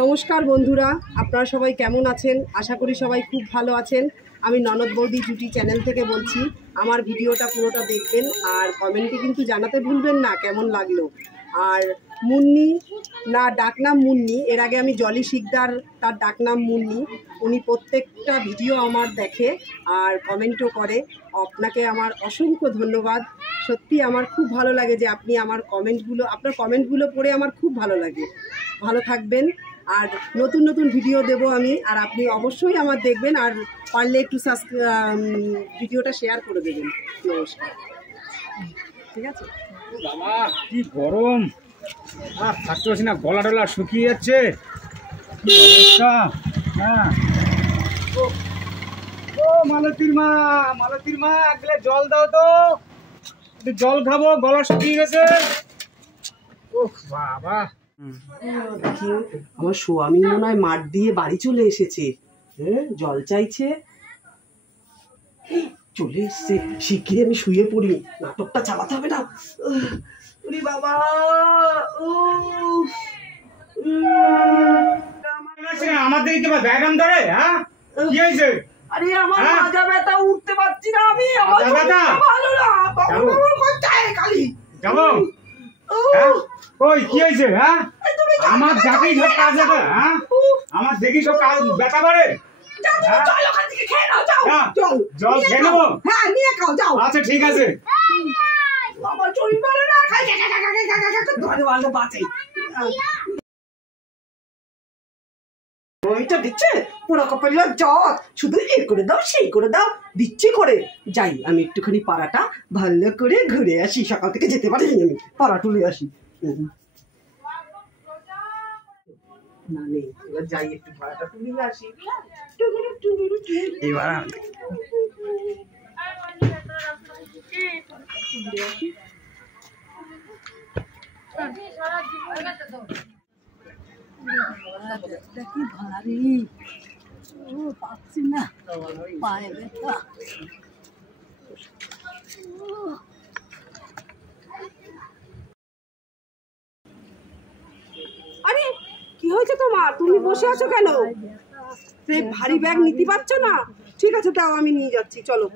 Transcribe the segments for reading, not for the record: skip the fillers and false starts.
নমস্কার বন্ধুরা, আপনারা সবাই কেমন আছেন? আশা করি সবাই খুব ভালো আছেন। আমি ননদ বৌদি জুটি চ্যানেল থেকে বলছি। আমার ভিডিওটা পুরোটা দেখবেন আর কমেন্টে কিন্তু জানাতে ভুলবেন না কেমন লাগলো। আর মুন্নি না ডাকনাম মুন্নি, এর আগে আমি জলি শিকদার, তার ডাকনাম মুন্নি। উনি প্রত্যেকটা ভিডিও আমার দেখে আর কমেন্টও করে। আপনাকে আমার অসংখ্য ধন্যবাদ। সত্যি আমার খুব ভালো লাগে যে আপনি আমার আপনার কমেন্টগুলো পড়ে আমার খুব ভালো লাগে। ভালো থাকবেন। আর নতুন নতুন ভিডিও দেব আমি, আর আপনি অবশ্যই আমার দেখবেন আর পারলে একটু ভিডিওটা শেয়ার করে দেবেন। নমস্কার। ঠিক আছে বাবা, কি গরম, আর থাকতে পারছি না, গলা টলা শুকিয়ে যাচ্ছে। কি অবস্থা! হ্যাঁ, ও মালতীর মা, এক গ্লাস জল দাও তো, একটু জল খাবো, গলা শুকিয়ে গেছে। ওহ বাবা, দেখি আমার স্বামী মনে হয় মাঠ দিয়ে বাড়ি চলে এসেছে। হ্যাঁ, জল চাইছে, চলে এসছে। শিগগিরই আমি শুয়ে পড়ি, নাটকটা চালাতে হবে না। ওরে বাবা, আমাদের কি ব্যায়াম ধরে? হ্যাঁ, কি হয়েছে? আরে আমার মাজা ব্যথা, উঠতে পারছি না আমি। আমার ভালো না, কালি যাবো। ওই কি হয়েছে? হ্যাঁ, আমার দেখেই সব কাজ হবে। হ্যাঁ, আমার দেখি সব কাজ ব্যথা করে। জল খেয়ে নেবো? হ্যাঁ, নিয়ে খাও, যাও। আচ্ছা ঠিক আছে। আমার শরীর ভালো না, ভালো বাঁচে। ওইটা দিচ্ছে পুরো কপালের জ্বর, শুধু এই করে দাও সেই করে দাও দিচ্ছি করে। যাই আমি একটুখানি পাড়াটা ভালো করে ঘুরে আসি, সকাল থেকে যেতে পারিনি আমি, পাড়া টুলে আসি। না নেই, এবার যাই একটু পাড়াটা তুলে আসি। এবার কি ভারী, ও পাচ্ছি না, পায়ে ব্যথা। আরে কি হয়েছে তোমার? তুমি বসে আছো কেন? সেই ভারী ব্যাগ নিতে পারছো না? ঠিক আছে, তাও আমি নিয়ে যাচ্ছি। চলো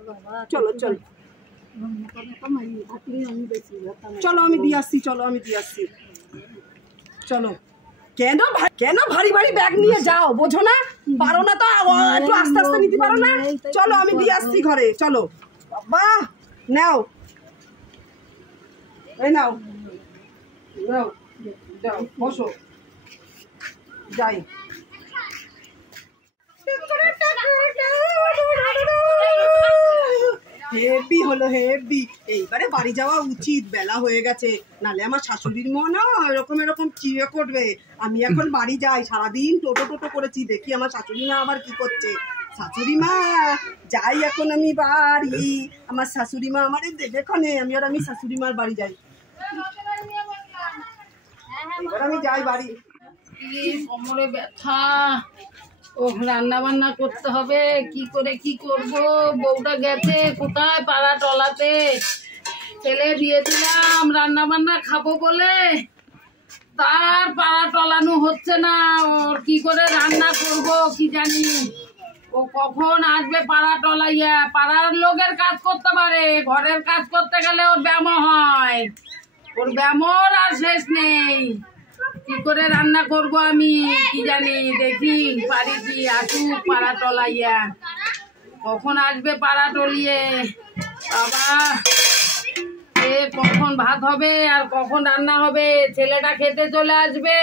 চলো চলো চলো, আমি দিয়ে আসছি। চলো আমি দিয়ে আসছি। চলো। কেন কেন ভারী ভারী ব্যাগ নিয়ে যাও? বোঝো না? পারো না তো একটু আস্তে আস্তে নিতে পারো না? চলো আমি দিয়ে আসছি ঘরে। চলো বাবা, নাও, এই নাও, নাও, যাও বসো, যাই। হেভি হলো, হেভি। এইবারে বাড়ি যাওয়া উচিত, বেলা হয়ে গেছে, নালে আমার শাশুড়ির মা না এরকম চিড়ে করবে। আমি এখন বাড়ি যাই, সারাদিন টোটো করেছি, দেখি আমার শাশুড়ি মা আবার কি করছে। শাশুড়ি মা, যাই এখন আমি বাড়ি। আমার শাশুড়ি মা আমার দেবে ক্ষণে, আমি শাশুড়ি মার বাড়ি যাই। এবার আমি যাই বাড়ি। কোমরে ব্যথা, ও রান্না বান্না করতে হবে, কি করে কি করব। বউটা গেছে কোথায়? পাড়া টলাতে। ছেলে দিয়ে দিলাম রান্না বান্না খাবো বলে, তার পাড়া টলানো হচ্ছে না। ওর কি করে রান্না করব কি জানি। ও কখন আসবে পাড়া টলাইয়া? পাড়ার লোকের কাজ করতে পারে, ঘরের কাজ করতে গেলে ওর ব্যামো হয়। ওর ব্যামোর আর শেষ নেই। কি করে রান্না করব আমি কি জানি। দেখি পারি কি, আসুক পাড়া টলাইয়া। কখন আসবে পাড়া টলিয়ে? বাবা, এ কখন ভাত হবে আর কখন রান্না হবে? ছেলেটা খেতে চলে আসবে।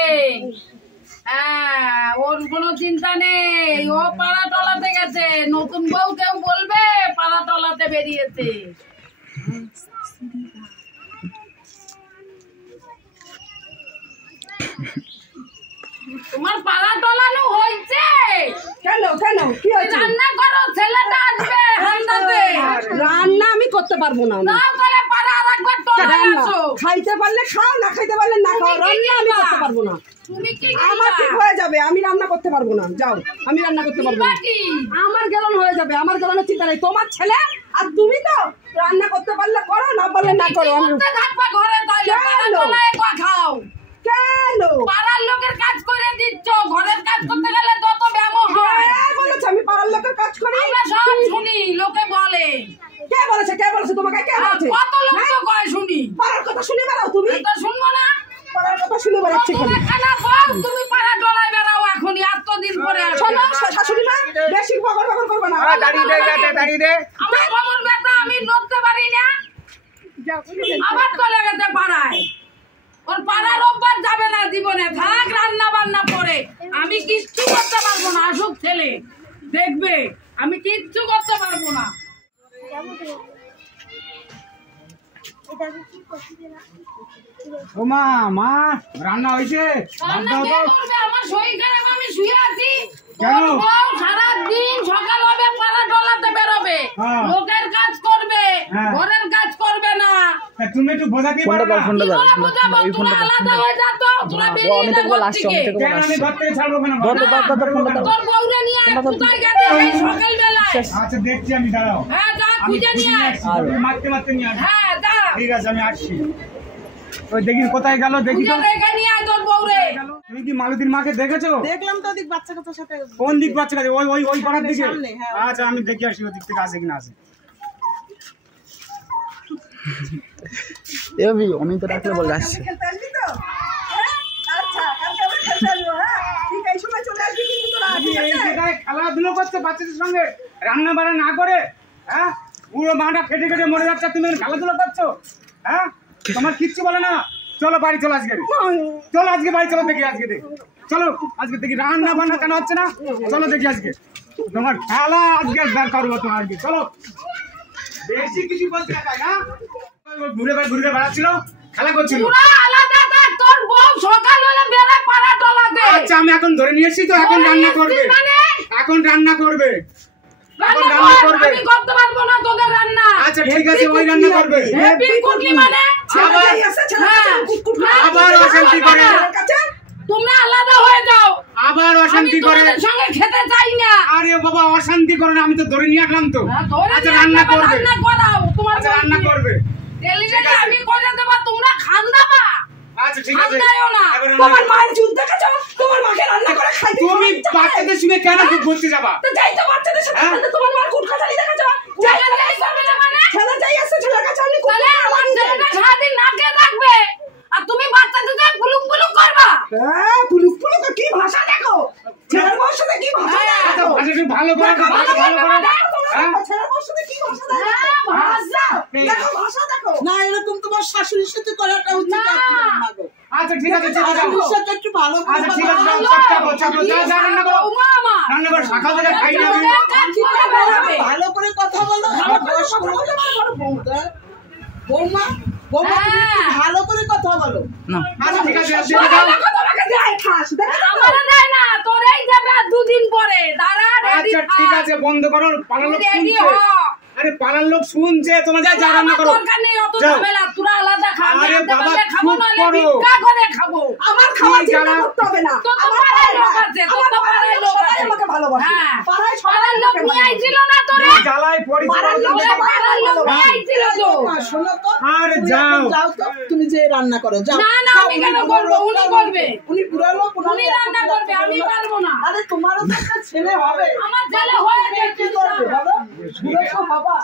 হ্যাঁ, ওর কোনো চিন্তা নেই, ও পাড়া টলাতে গেছে। নতুন বউ কেউ বলবে পাড়া টলাতে বেরিয়েছে। তোমার পাড়া টলানো হয়েছে? কেন কেন কি হয়েছে? রান্না করো, ছেলেটা আসবে হান্দাতে। রান্না আমি করতে পারবো না। নাও করে পাড়া আরেকবার টলায় আসো। খাইতে পারলে খাও, না খাইতে পারলে না খাও। রান্না আমি করতে পারবো না। তুমি কি আমার ঠিক হয়ে যাবে, আমি রান্না করতে পারবো না। যাও, আমি রান্না করতে পারবো না। আমার গেলন হয়ে যাবে, আমার গেলনের চিন্তা নেই। তোমার ছেলে আর তুমি তো রান্না করতে পারলে করো, না পারলে না করো। থাকবা ঘরে, তাহলে পাড়া টলায় খাও। কেন? পাড়ার লোকের কাজ করে দিচ্ছ, ঘরে কাজ করতে গেলে যত ব্যায়াম হয়। বলেছে আমি পাড়ার লোকের কাজ করি? আমরা সব শুনি, লোকে বলে। কে বলেছে তোমাকে? কে বলেছে? কত লোক তো কয় শুনি। পাড়ার কথা শুনে বেড়াও তুমি? তো শুনবো না? পাড়ার কথা শুনে বেড়াচ্ছে তুমি খানা বউ, তুমি পাড়া ডলায় বেড়াও এখনই, এতদিন পরে শোনো শাশুড়ি মা, বেশি বকর করবে না। দাঁড়িয়ে দে আমার কোমর ব্যথা, আমি নড়তে পারি না। আবার চলে গেছে পাড়ায়। ওর পাড়ার অভ্যাস যাবে না জীবনে, থাক রান্না বান্না করে। আমি কিচ্ছু করতে পারবো না, আসুক ছেলে দেখবে, আমি কিচ্ছু করতে পারবো না। ও মা রান্না হয়েছে? রান্না কে করবে? আমার শরীর খারাপ, আমি শুয়ে আছি। কেন? ওর বউ সারাদিন সকাল হবে পাড়া ডলাতে বেরোবে, হ্যাঁ। লোকের কাজ করবে, হ্যাঁ। ঘরের কাজ করবে না। তা তুমি একটু বোঝাতে পারো না? কি করে বোঝাবো? তোরা আলাদা হয়ে যা তো, তোরা বেরিয়ে যা ঘর থেকে। কেন আমি ঘর থেকে ছাড়বো কেন? তোর বউরে নিয়ে কোথায় গেছে এই সকালবেলায়? আচ্ছা দেখছি আমি, দাঁড়াও। হ্যাঁ যা, আমি খুঁজে খুঁজে নিয়ে নিয়ে আয়। আসছি, মারতে নিয়ে আসছি। হ্যাঁ যা, ঠিক আছে আমি আসছি। ওই দেখি কোথায় গেল, দেখি খুঁজে তো। রেখে নিয়ে আয় তোর বউরে। তুমি কি মালতীর মাকে দেখেছো? দেখলাম তো ওদিক বাচ্চা কাচ্চার সাথে। কোন দিক বাচ্চা কাছে? ওই ওই ওই পাড়ার দিকে? সামনে, হ্যাঁ। আচ্ছা আমি দেখি আসি ওদিক থেকে আসে কিনা আসে। অনেক তো ডাকলে বলে আসছে। খেলতে আসবি তো? হ্যাঁ? আচ্ছা, কালকে আবার খেলতে আসবো, হ্যাঁ? ঠিক এই সময় চলে আসবি কিন্তু তোরা, তুমি ঠিক এই আছে? জায়গায় খেলাধুলো করছে বাচ্চাদের সঙ্গে, রান্না বান্না না করে, হ্যাঁ? পুরো মাটা কেটে কেটে মরে যাচ্ছে, তুমি এখন খেলাধুলো করছো, হ্যাঁ? তোমার কিচ্ছু বলে না? চলো বাড়ি চলো আজকে, চলো আজকে বাড়ি চলো, দেখি আজকে দেখি, চলো আজকে দেখি রান্না বান্না কেন হচ্ছে না, চলো দেখি আজকে তোমার খেলা আজকে করবো তোমার আজকে, চলো। বেশি কিছু বলতে চাই না, ঘুরে বেড়াচ্ছিল, খেলা করছিল। তোরা আলাদা থাক, তোর বউ সকাল হলে বেরোয় পাড়া ডলাতে। আচ্ছা আমি এখন ধরে নিয়ে এসেছি তো, এখন রান্না করবে, মানে? এখন রান্না করবে, এখন রান্না রান্না কর, করবে। আমি করতে পারবো না তোদের রান্না। আচ্ছা ঠিক আছে, ওই রান্না করবে। হেব্বি কুটলি মানে? ছেলেটাই আছে, ছেলেটা হ্যাঁ। কুটকুট করে। আবার অশান্তি করে, ছেলের কাছে? তোমরা আলাদা হয়ে যাও, আবার আমি অশান্তি করে। তোমাদের সঙ্গে খেতে চাই না। আরে বাবা অশান্তি করে না, আমি তো ধরে নিয়ে আসলাম তো। হ্যাঁ, ধরে আচ্ছা নিয়ে রান্না আসবে, করবে, রান্না করাও তোমার আচ্ছা রান্না বউ করবে। দিয়ে। ডেলিভারি আমি করে দেবো, তোমরা খান্দাবা। আচ্ছা ঠিক আছে, খান্দায়ও না। এখন রান্না তোমার করবে। মায়ের চুল দেখেছো? তোমার মাকে রান্না করে খাইতে তুমি দিতে হয়? বাচ্চাদের সঙ্গে কেন ঘুরতে যাবা? তো যাই তো বাচ্চাদের সাথে হ্যাঁ? খেলতে, তোমার মার কুট কাটালি দেখেছো? যাই ছেলে যাই করবে না মানে? ছেলে যাই আছে, ছেলের কাছে আপনি কুট তাহলে আমার ছেলেটা সারাদিন না খেয়ে থাকবে, আর তুমি বাচ্চাদের সাথে পুলুক পুলুক করবা। হ্যাঁ, পুলুক পুলুক কি ভাষা দেখো, ছেলের বউর সাথে কি ভাষা হ্যাঁ। আচ্ছা দেখো। ভাষা একটু ভালো করে, দেখো, ভালো করে। হ্যাঁ? ছেলের বউর সাথে কি ভাষা দেখো। হ্যাঁ, ভাষা। দেখো ভাষা দেখো। না এরকম তোমার শাশুড়ির সাথে করাটা উচিত না। না গো। আচ্ছা ঠিক আছে, ঠিক আছে। শাশুড়ির সাথে একটু ভালো করে আচ্ছা ঠিক আছে, কথা যাও, বলো। চাপো, চাপো, যাও, যাও, রান্না করো। বৌমা আমার। রান্না করো, সকাল থেকে খাই না আমি। কাজ করে বেড়াবে। ভালো করে কথা বলো। আমার বয়স কথা বলতে পারো বৌমা। বৌমা, বৌমা তুমি একটু হ্যাঁ। ভালো করে কথা বলো। আচ্ছা ঠিক আছে, বলো, ঠিক আছে। দেখো তোমাকে দেয় খাস, দেখো তো? আমারে দেয় না, তোরাই যাবে আর দুদিন পরে। দাঁড়া, ready আচ্ছা ঠিক আছে, বন্ধ করো, পাড়ার লোক ready শুনছে। হ। আরে পাড়ার লোক শুনছে, তোমরা যা যা রান্না করো। দরকার নেই অত যাও। ঝামেলা, তোরা আলাদা খা। আমি আরে আনতে বাবা, পারলে খাবো, চুপ নাহলে করো। ভিক্ষা করে খাবো। আমার খাওয়া কি চিন্তা জ্বালা। করতে হবে না। তোর তো আমার পাড়ায় লোক হ্যাঁ, আছে, আমার তোর তো পাড়ায় লোক সবাই আছে। আমাকে ভালোবাসে। হ্যাঁ। পাড়ায় সবাই পাড়ার লোক আমাকে নিয়ে ভালোবাসে। আইছিল না তোরে? জ্বালায় পড়েছে। পাড়ার লোক তোরে সবাই পাড়ার লোক আমাকে নিয়ে আইছিল তো। মা, শোনো তো। আরে তুমি যাও। এখন যাও তো, তুমি যে রান্না করো যাও। না, না, আমি কেন করবো? উনি করবে। উনি বুড়া লোক, উনি রান্না করবে, আমি পারবো না। আরে তোমারও তো একটা ছেলে হবে। আমার ছেলে হয়েছে, কি করবে বলো? বুড়ো তো হবা।